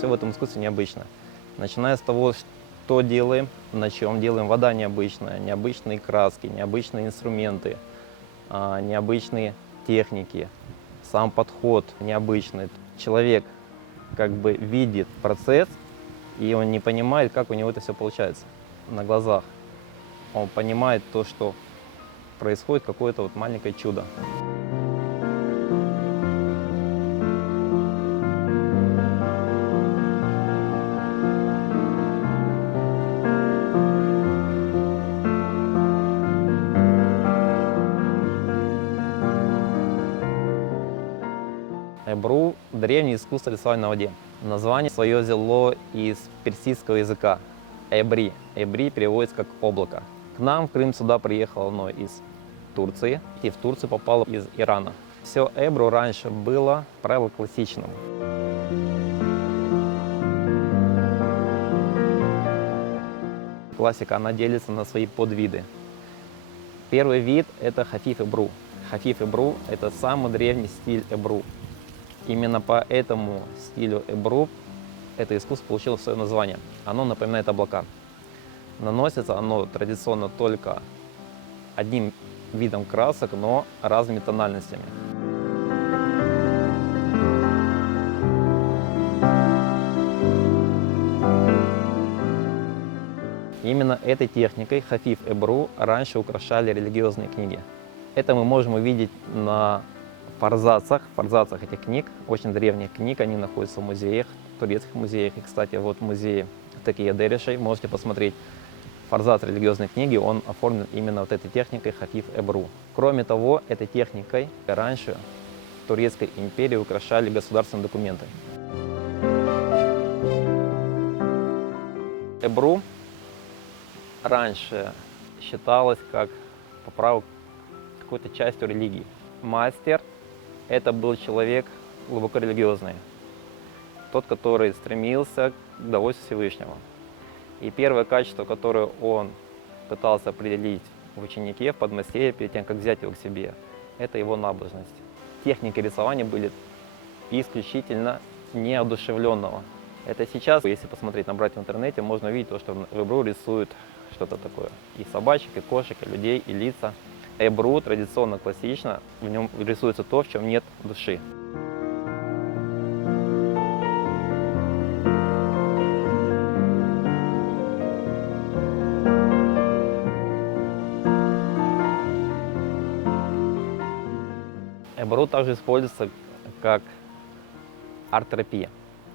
Все в этом искусстве необычно. Начиная с того, что делаем, на чем делаем. Вода необычная, необычные краски, необычные инструменты, необычные техники, сам подход необычный. Человек как бы видит процесс, и он не понимает, как у него это все получается на глазах. Он понимает то, что происходит какое-то вот маленькое чудо. Эбру – древнее искусство рисования на воде. Название свое взяло из персидского языка. Эбри. Эбри переводится как облако. К нам в Крым сюда приехало оно из Турции, и в Турцию попало из Ирана. Все эбру раньше было, правило, классичным. Классика, она делится на свои подвиды. Первый вид – это хафиф эбру. Хафиф эбру – это самый древний стиль эбру. Именно по этому стилю эбру это искусство получило свое название. Оно напоминает облака. Наносится оно традиционно только одним видом красок, но разными тональностями. Именно этой техникой хафиф эбру раньше украшали религиозные книги. Это мы можем увидеть на форзацах этих книг, очень древних книг, они находятся в музеях, турецких музеях. И, кстати, вот в музее Текия Дервишей можете посмотреть форзац религиозной книги, он оформлен именно вот этой техникой хафиф эбру. Кроме того, этой техникой раньше в Турецкой империи украшали государственные документы. Эбру раньше считалось как по праву какой-то частью религии. Мастер – это был человек глубоко религиозный, тот, который стремился к довольству Всевышнего. И первое качество, которое он пытался определить в ученике, в подмастерье, перед тем, как взять его к себе, это его набожность. Техники рисования были исключительно неодушевленного. Это сейчас, если посмотреть, набрать в интернете, можно увидеть то, что в эбру рисуют что-то такое. И собачек, и кошек, и людей, и лица. Эбру традиционно классично, в нем рисуется то, в чем нет души. Эбру также используется как арт-терапия,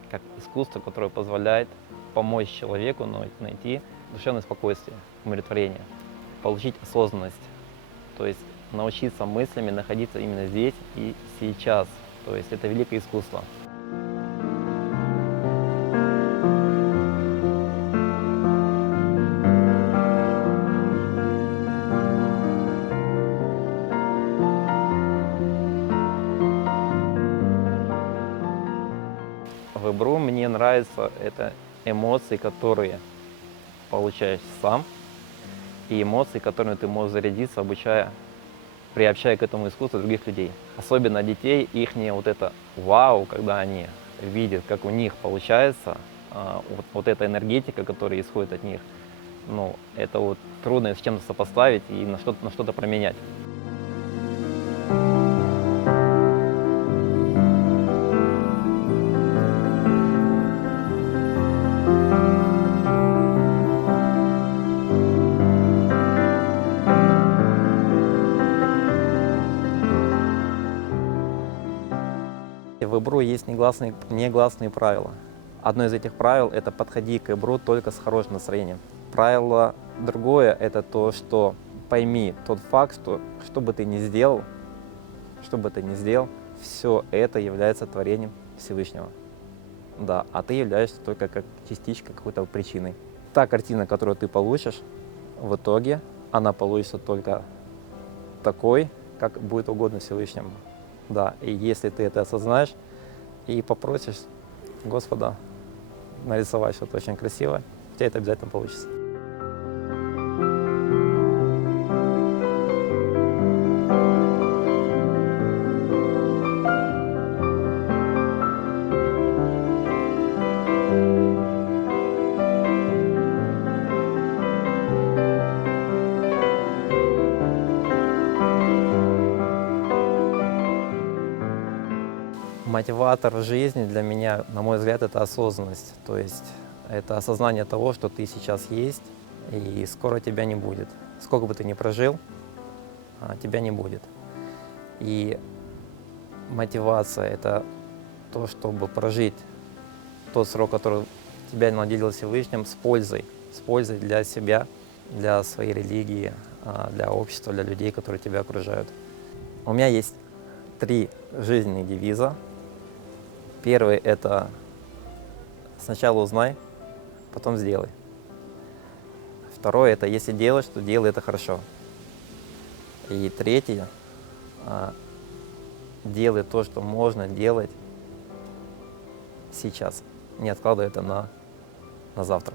как искусство, которое позволяет помочь человеку найти душевное спокойствие, умиротворение, получить осознанность. То есть научиться мыслями находиться именно здесь и сейчас. То есть это великое искусство. В эбру мне нравятся это эмоции, которые получаешь сам, и эмоции, которыми ты можешь зарядиться, приобщая к этому искусству других людей. Особенно детей, их вот это вау, когда они видят, как у них получается, вот эта энергетика, которая исходит от них, ну, это вот трудно с чем-то сопоставить и на что-то променять. В эбру есть негласные правила. Одно из этих правил – это подходи к эбру только с хорошим настроением. Правило другое – это то, что пойми тот факт, что бы ты ни сделал, все это является творением Всевышнего. Да, а ты являешься только как частичка какой-то причины. Та картина, которую ты получишь, в итоге она получится только такой, как будет угодно Всевышнему. Да, и если ты это осознаешь и попросишь Господа нарисовать что-то очень красивое, у тебя это обязательно получится. Мотиватор в жизни для меня, на мой взгляд, это осознанность. То есть это осознание того, что ты сейчас есть, и скоро тебя не будет. Сколько бы ты ни прожил, тебя не будет. И мотивация – это то, чтобы прожить тот срок, который тебя наделил Всевышним, с пользой для себя, для своей религии, для общества, для людей, которые тебя окружают. У меня есть 3 жизненных девиза. Первый – это сначала узнай, потом сделай. Второе – это если делаешь, то делай это хорошо. И третье – делай то, что можно делать сейчас, не откладывай это на завтра.